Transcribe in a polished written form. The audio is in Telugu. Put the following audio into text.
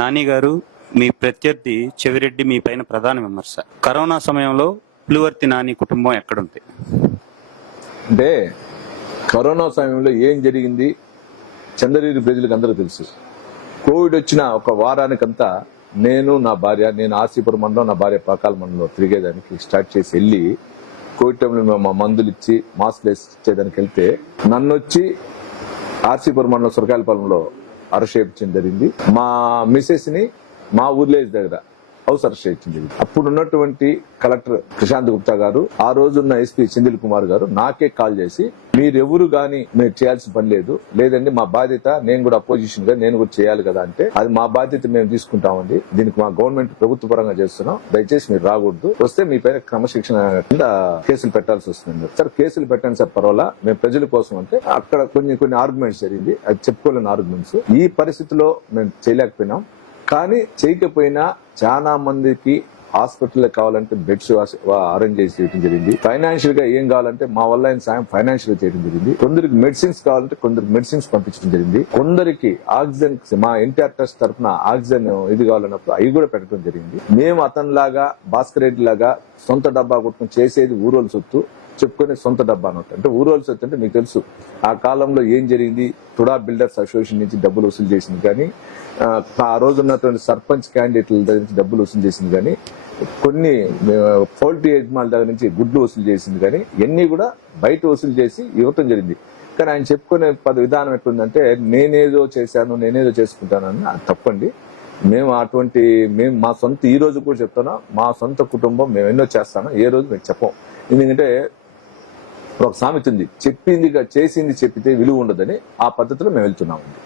నాని గారు, మీ ప్రత్యర్థి చెవిరెడ్డి మీ పైన ప్రధాన విమర్శ. కరోనా సమయంలో పులివర్తి నాని కుటుంబం ఎక్కడుంది? అంటే కరోనా సమయంలో ఏం జరిగింది చంద్రగిరి ప్రజలకు అందరూ తెలుసు. కోవిడ్ వచ్చిన ఒక వారానికంతా నా భార్య ఆర్సీపురం మండలం, నా భార్య పాకాల మండలంలో తిరిగేదానికి స్టార్ట్ చేసి వెళ్ళి కోవిడ్ టైంలో మా మందులు ఇచ్చి మాస్క్లు వేసి ఇచ్చేదానికి వెళ్తే నన్ను వచ్చి ఆర్సీపురం మండలం సురకాయలపాలెంలో అరెస్ట్ చేయించడం జరిగింది. మా మిసెస్ ని మా ఊర్లేజ్ దగ్గర హౌస్ అరెస్ట్ చేయించింది. అప్పుడు ఉన్నటువంటి కలెక్టర్ ప్రశాంత్ గుప్తా గారు, ఆ రోజున్న ఎస్పీ సెంధిల్ కుమార్ గారు నాకే కాల్ చేసి మీరెవరు గాని మీరు చేయాల్సిన పని లేదు, లేదండి మా బాధ్యత, నేను కూడా అపోజిషన్ గా నేను కూడా చేయాలి కదా అంటే, అది మా బాధ్యత మేము తీసుకుంటామండి, దీనికి మా గవర్నమెంట్ ప్రభుత్వ పరంగా చేస్తున్నాం, దయచేసి మీరు రాకూడదు, వస్తే మీ పైన క్రమశిక్షణ కింద కేసులు పెట్టాల్సి వస్తుంది. సార్ కేసులు పెట్టండి సార్, పర్వాలా, మేము ప్రజల కోసం అంటే అక్కడ కొన్ని ఆర్గ్యుమెంట్స్ జరిగింది, అది చెప్పుకోలేని ఆర్గ్యుమెంట్స్. ఈ పరిస్థితిలో మేము చేయలేకపోయినాం. కానీ చేయకపోయినా చాలా మందికి హాస్పిటల్ కావాలంటే బెడ్స్ అరేంజ్ చేసి చేయడం జరిగింది. ఫైనాన్షియల్ గా ఏం కావాలంటే మా వల్ల ఆయన సాయం ఫైనాన్షియల్ గా చేయడం జరిగింది. కొందరికి మెడిసిన్స్ కావాలంటే కొందరికి మెడిసిన్స్ పంపించడం జరిగింది. కొందరికి ఆక్సిజన్, మా ఎన్టీఆర్ ట్రస్ట్ తరఫున ఆక్సిజన్ ఇది కావాలన్నప్పుడు అవి కూడా పెట్టడం జరిగింది. మేము అతనిలాగా భాస్కర్ రెడ్డి లాగా సొంత డబ్బా కొట్టుకుని చేసేది ఊరోళ్ళ సొత్తు చెప్పుకునే సొంత డబ్బా అన్నట్టు. అంటే ఊరోళ్ళ సొత్తు అంటే మీకు తెలుసు ఆ కాలంలో ఏం జరిగింది. తుడా బిల్డర్స్ అసోసియేషన్ నుంచి డబ్బులు వసూలు చేసింది కానీ, ఆ రోజు ఉన్నటువంటి సర్పంచ్ క్యాండిడేట్ల దగ్గర నుంచి డబ్బులు వసూలు చేసింది కానీ, కొన్ని పౌల్ట్రీ యజమానుల దగ్గర నుంచి గుడ్లు వసూలు చేసింది కానీ, ఇవన్నీ కూడా బయట వసూలు చేసి ఇవ్వటం జరిగింది. కానీ ఆయన చెప్పుకునే విధానం ఎట్లుందంటే నేనేదో చేశాను, నేనేదో చేసుకుంటానని. అది తప్పండి. మేము మా సొంత, ఈ రోజు కూడా చెప్తున్నా, మా సొంత కుటుంబం మేము ఎన్నో చేస్తాను, ఏ రోజు మేము చెప్పం. ఎందుకంటే ఒక సామెత ఉంది, చేసింది చెప్పితే విలువ ఉండదని, ఆ పద్ధతిలో మేము వెళ్తున్నామండి.